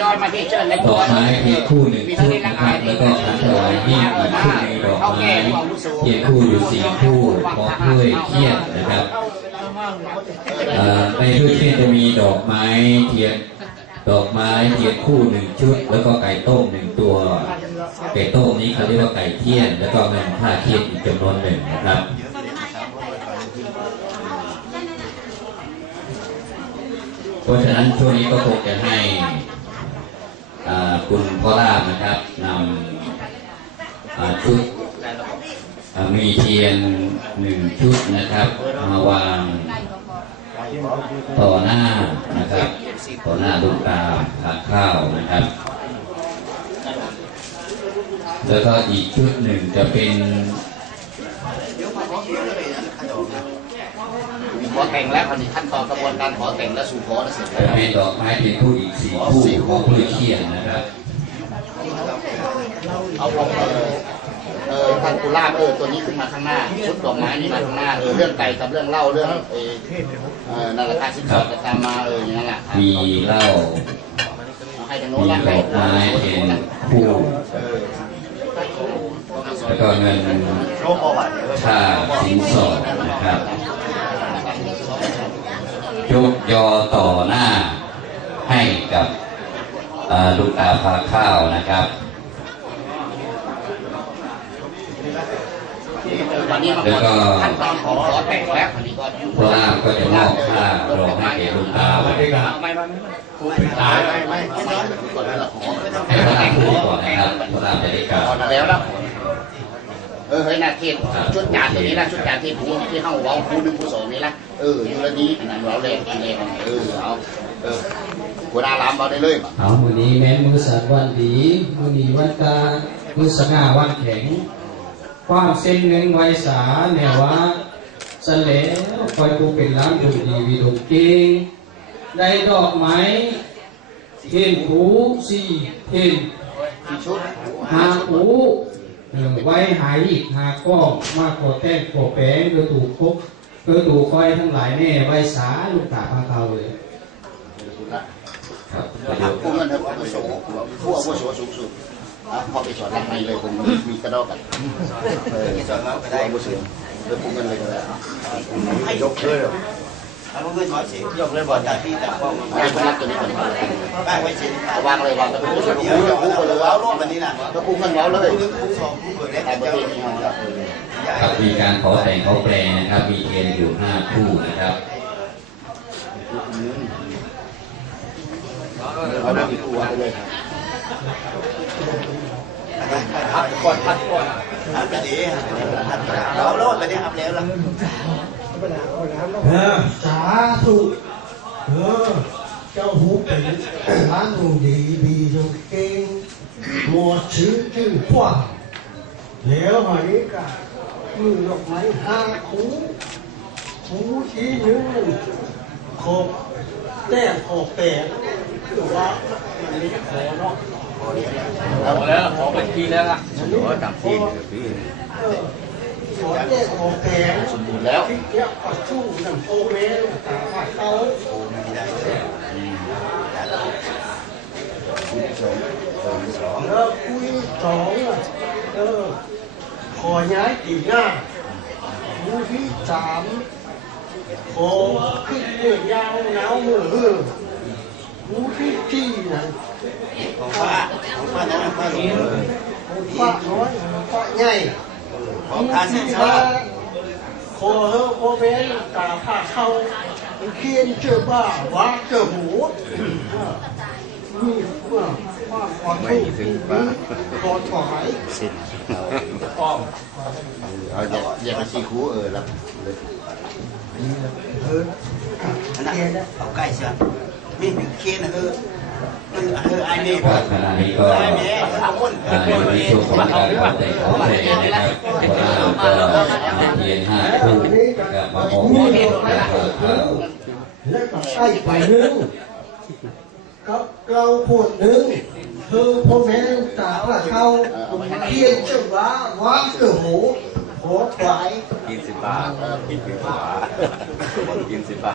จอยมาที่เชิญในดอกไม้เพียงคู่หนึ่งชุดนะครับแล้วก็ขันถวายหิ้งอีกชุดหนึ่งดอกไม้เพียงคู่อยู่สี่คู่พร้อมด้วยเทียนนะครับในด้วยเทียนจะมีดอกไม้เทียนดอกไม้เทียนคู่หนึ่งชุด แล้วก็ไก่ต้มหนึ่งตัว ไก่ต้มนี้เขาเรียกว่าไก่เทียน แล้วก็เงินค่าเทียนอีกจำนวนหนึ่งนะครับเพราะฉะนั้นช่วงนี้ก็คงจะให้ คุณพ่อลาบนะครับนำชุดมีเทียนหนึ่งชุดนะครับมาวางต่อหน้านะครับต่อหน้าลูกตาผักข้าวนะครับ แล้วก็อีกชุดหนึ่งจะเป็น อแต่งแล้วคนนี้ขั้นตอนกระบวนการขอแต่งและสู่ขอและเสร็จแล้วเป็นดอกไม้เพียงคู่อีสี่คู่ของผู้เขียนนะครับเอาผมเออเออท่านกุลาเออตัวนี้ขึ้นมาข้างหน้าชุดดอกไม้นี่มาข้างหน้าเออเรื่องไก่กับเรื่องเล่าเรื่องเออเออนั่นแหละการสินสอดจะตามมาเอออย่างนั้นแหละมีเหล้ามีดอกไม้เป็นคู่แล้วก็เงินค่าสินสอดนะครับ ยกยอต่อหน้าให้กับลูกตาพาข้าวนะครับวันนี้มาขอขั้นตอนของขอแต่งแล้วก็พระรามก็จะมอบค่ารองให้แก่ลูกตาไว้ไม่ไม่ไม่ตายไม่ไม่ไม่ไม่ก่อนแล้วขอให้พระรามพูดก่อนนะครับพระรามจะได้กล่าวก่อนแล้ว เออเฮ้ยนาเทศชุดจานตัวนี้นะชุดจานที่ผู้ที่เข้าเว้าผู้หนึ่งผู้สองนี่ละเอออยู่ระนี้อันนั้นเราเล่นเล่นเออเอาเออหัวหน้ารามเอาได้เลยเอามือนี้แม้นมือสันวันดีมือนี้วันกามือสง่าวันแข็งความเส้นหนึ่งไวสาแนวว่าเสลวคอยกูเป็นล้านดูดีวีดงเก่งได้ดอกไม้เทียนหูสี่เทียนชุดหาหูเออ ไว้หายอีกหาก้องมากกว่าแต้งกว่าแปงเพื่อถูกคบเพื่อถูกคอยทั้งหลายแน่ไว้สาลูกตาพาเขาเลยครับผู้เงินครับผู้โสผู้อาวุโสสูงสุดอะพอไปสอนทำไมเลยผมมีกระดอกกันสอนแล้วก็ได้อาวุโสเออผู้เงินเลยก็ได้ยกเลย เอาเงินขอเสียยกเลยบอกจากพี่จากพ่อมาไม่ได้รับตัวนี้ก่อนบ้านไว้เสียวางเลยวางกับผู้สเดี๋ยวผู้เดี๋ยวผู้เอาเลยเอาเอารอบวันนี้นะก็ผู้เงินเราเลยผู้นึงผู้สองผู้เปิดกแต่แต่ประเจ้าเทศนี้เล้วครับมีการขอแต่งขอแปลนะครับ มีเทียนอยู่ห้าคู่นะครับเอาได้กี่ตัวไปเลยพักก่อนพักก่อนพักกันดีเราโลดไปเนี่ยครับแล้วล่ะาไปแล้วแล้วเออสาธุเออเจ้าหูเป็นร้านดูดีดีดูเก่งหมวดชื่อชื่อพวกแล้วมานี้ก็มือดอกไม้ห้าคูคูที่หนึ่งขอบแต้มขอบแปดคือว่ามันนี้ขอเนาะเอแล้วขอไปทีแล้วล่ะขอจับทีเออขอแต้มขอบแปด สมบูรณ์แล้วที่เกี่ยวกับชู้นั่นโอเมลตาว่าเขาแล้วคุยสองอะเออขอย้ายตีหน้ามือที่สามขอขึ้นเมือยาวหนาวมือเฮือมือที่ที่นั่นของป้าของป้านั้นป้าหลวงฟ้าน้อยฟ้าใหญ่ ของทานเส้นที่ชาขอเฮอโอเวนตาผ้าเข้าเขียนเจอบ้าว่าเจอหูมีว่าว่าความไม่ถึงบ้าขอถอยเอาอย่าอย่ามาซีคูเออแล้วเอออันนั้นเอาใกล้เชียวนี่ถึงเคนนเออ ไอ้นี่ก็ขณะนี้ก็ไอ้แม่เอาคนอ่าอยู่ในช่วงของการขอแต่งขอแปลนะครับพระราก็ให้เทียนห้าคู่นะครับมามอบให้กับพระข้าวแล้วก็ใส่ไปหนึ่งก็เราขวดหนึ่งคือพ่อแม่ตาว่าเขาเทียนเจ้าว่าว่าเกิดหูโหดไหวกินสิบบาทกินสิบบาทกินสิบบาท